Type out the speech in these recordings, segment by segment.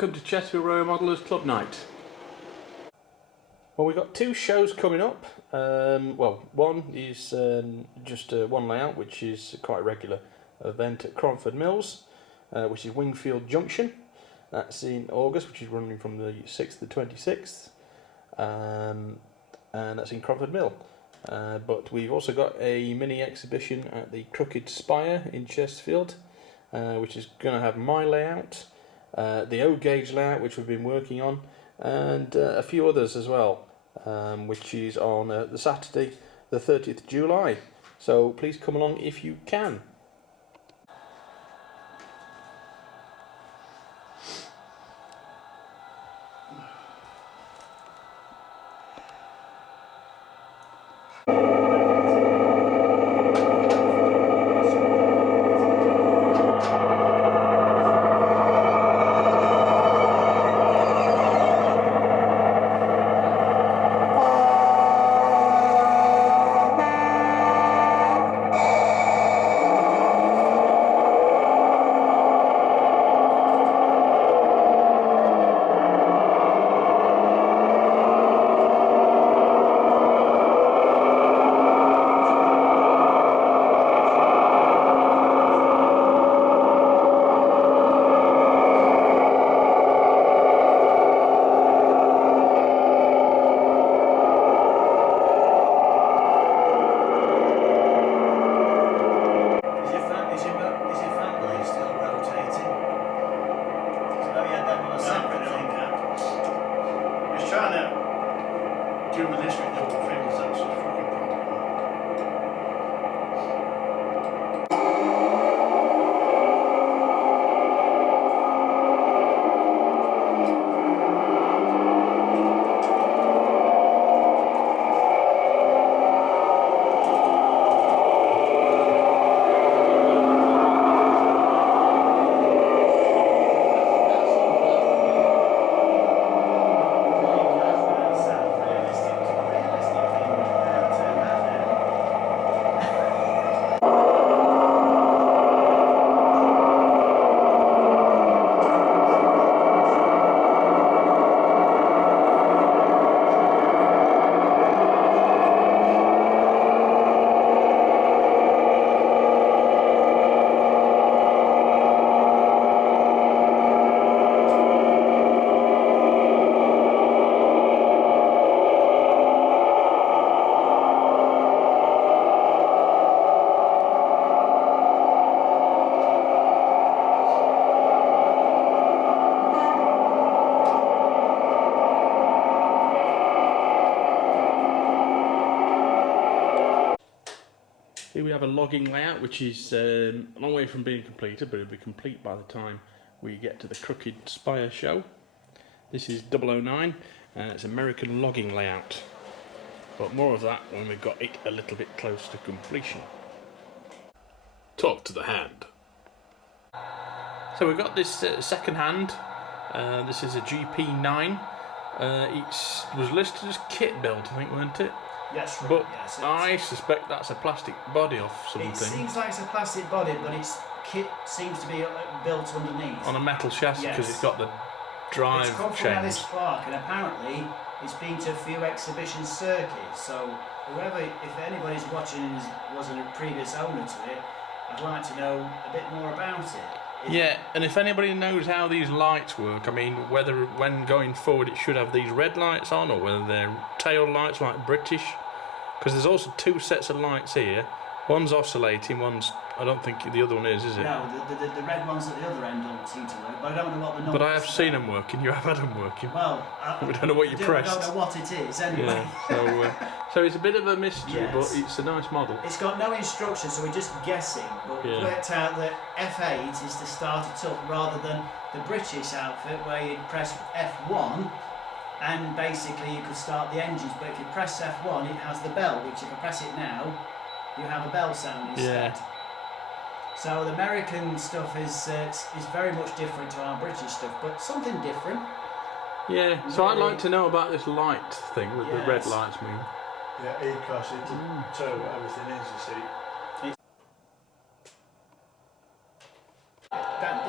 welcome to Chesterfield Royal Modellers Club Night. Well, we've got two shows coming up. One is just one layout, which is quite a regular event at Cromford Mills, which is Wingfield Junction. That's in August, which is running from the 6th to the 26th, and that's in Cromford Mill. But we've also got a mini exhibition at the Crooked Spire in Chesterfield, which is going to have my layout, the O-gauge layout, which we've been working on, and a few others as well, which is on the Saturday the 30th of July. So please come along if you can. Here we have a logging layout, which is a long way from being completed, but it'll be complete by the time we get to the Crooked Spire show. This is 009, and it's American logging layout. But more of that when we've got it a little bit close to completion. Talk to the hand. So we've got this second hand. This is a GP9. It was listed as kit built, I think, weren't it? Yes, right. But yes, I suspect that's a plastic body off something. It seems like it's a plastic body, but its kit seems to be built underneath. On a metal chassis, because Yes. It's got the drive It's come from chains. Alice Clark, and apparently it's been to a few exhibition circuits. So whoever, if anybody's watching and was a previous owner to it, I'd like to know a bit more about it. Yeah, and if anybody knows how these lights work, I mean, whether when going forward it should have these red lights on, or whether they're tail lights like British, because there's also two sets of lights here. One's oscillating, one's, I don't think the other one is it? No, the red ones at the other end don't seem to work, but I don't know what the numbers. But I have seen them working, you have had them working. Well, we don't know what you pressed. I don't know what it is, anyway. Yeah, so it's a bit of a mystery, Yes. but it's a nice model. It's got no instructions, so we're just guessing, but we've worked out that F8 is to start it up rather than the British outfit where you'd press F1 and basically you could start the engines, but if you press F1 it has the bell, which if I press it now you have a bell sound instead. Yeah. So the American stuff is very much different to our British stuff, but something different. Yeah, so I'd like to know about this light thing that the red lights mean. Yeah, E-class, it will tell what everything is, you see. That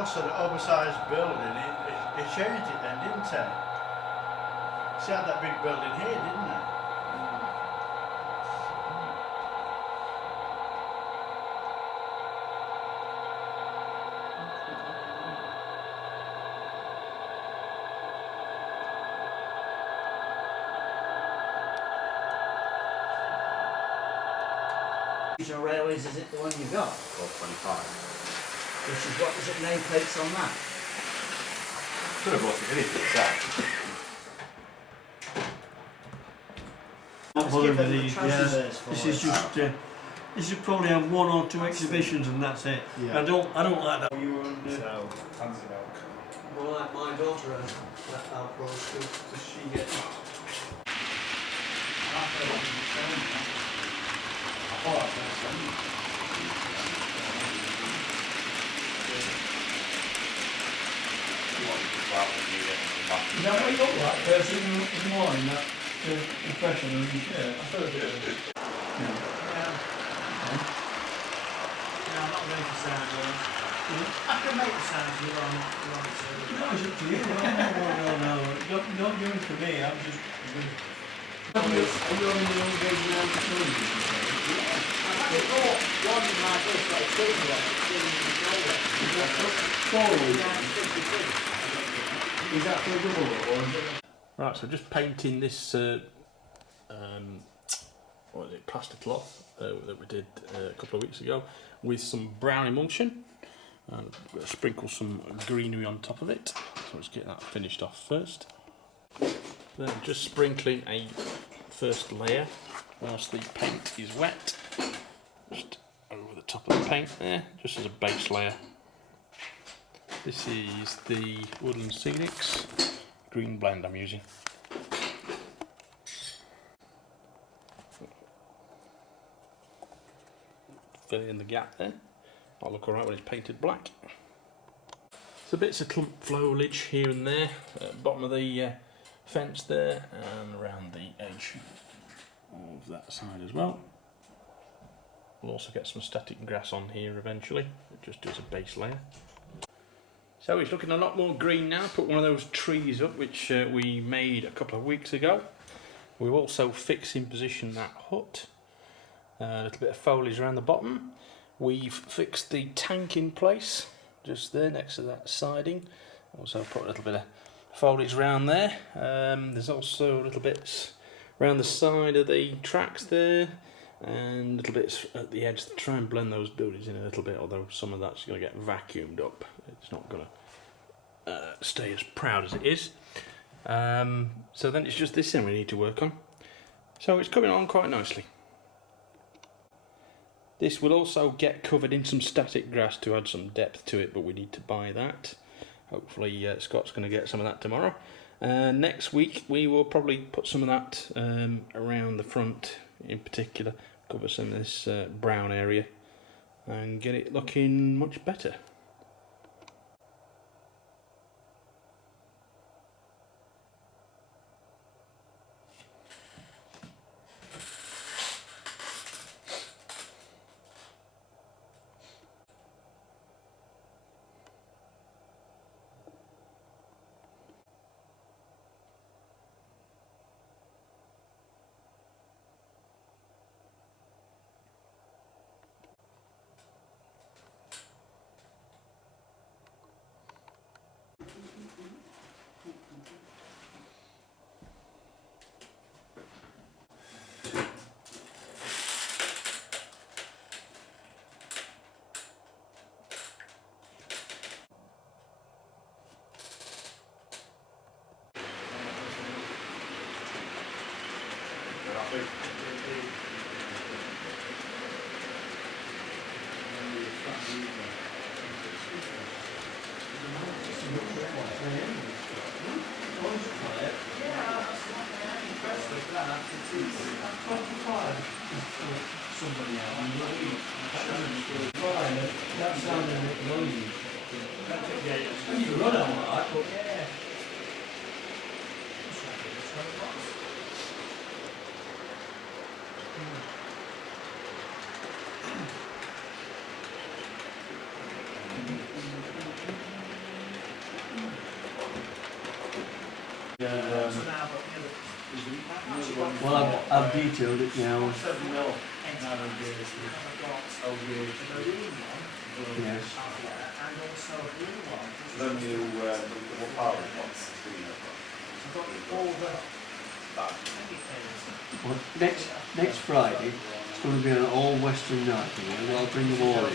also the oversized building, it changed it then, didn't it? See, had that big building here, didn't it? Regional Railways, is it the one you got? 1225. Which is what was it nameplates on that? Could have bought it anything south. Let's give them the transfers for This it. is just this should probably have 1 or 2 exhibitions and that's it. Yeah. I don't like that. You were under. So, fancy milk. Well, like my daughter has that outpost because she gets. Is that what you look like? First thing in the morning, that impression on your shirt. I thought it was. Yeah, I'm not ready for sound ones. I can make the sounds you want to. No, it's up to you. No. Don't do it for me. I'm just. Are you on the old gauge now to show you? I've actually bought one of my books that I've taken one, Is that for a double or is it? Right, so just painting this what is it, plaster cloth that we did a couple of weeks ago with some brown emulsion. We're going to sprinkle some greenery on top of it. So let's get that finished off first. Then just sprinkling a first layer whilst the paint is wet. Just over the top of the paint there, just as a base layer. This is the Woodland Scenics green blend I'm using. Fill in the gap there. That'll look alright when it's painted black. So bits of clump foliage here and there, bottom of the fence there, and around the edge of that side as well. We'll also get some static grass on here eventually, just as a base layer. So it's looking a lot more green now. Put one of those trees up which we made a couple of weeks ago. We've also fixed in position that hut. A little bit of foliage around the bottom. We've fixed the tank in place, just there next to that siding. Also put a little bit of foliage around there. There's also little bits around the side of the tracks there, and little bits at the edge to try and blend those buildings in a little bit, although some of that's going to get vacuumed up. It's not going to stay as proud as it is. So then it's just this thing we need to work on. So it's coming on quite nicely. This will also get covered in some static grass to add some depth to it, but we need to buy that. Hopefully Scott's going to get some of that tomorrow. Next week we will probably put some of that around the front in particular, cover some of this brown area and get it looking much better. That sounded a bit noisy. You run on that, but yeah. Well, I've detailed it now. Yes. Then you, what power it wants. Well, next Friday, it's going to be an all Western night, and I'll bring them all in.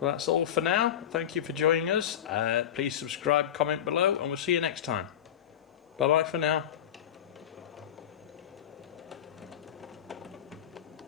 Well, that's all for now. Thank you for joining us. Please subscribe, comment below, and we'll see you next time. Bye bye for now.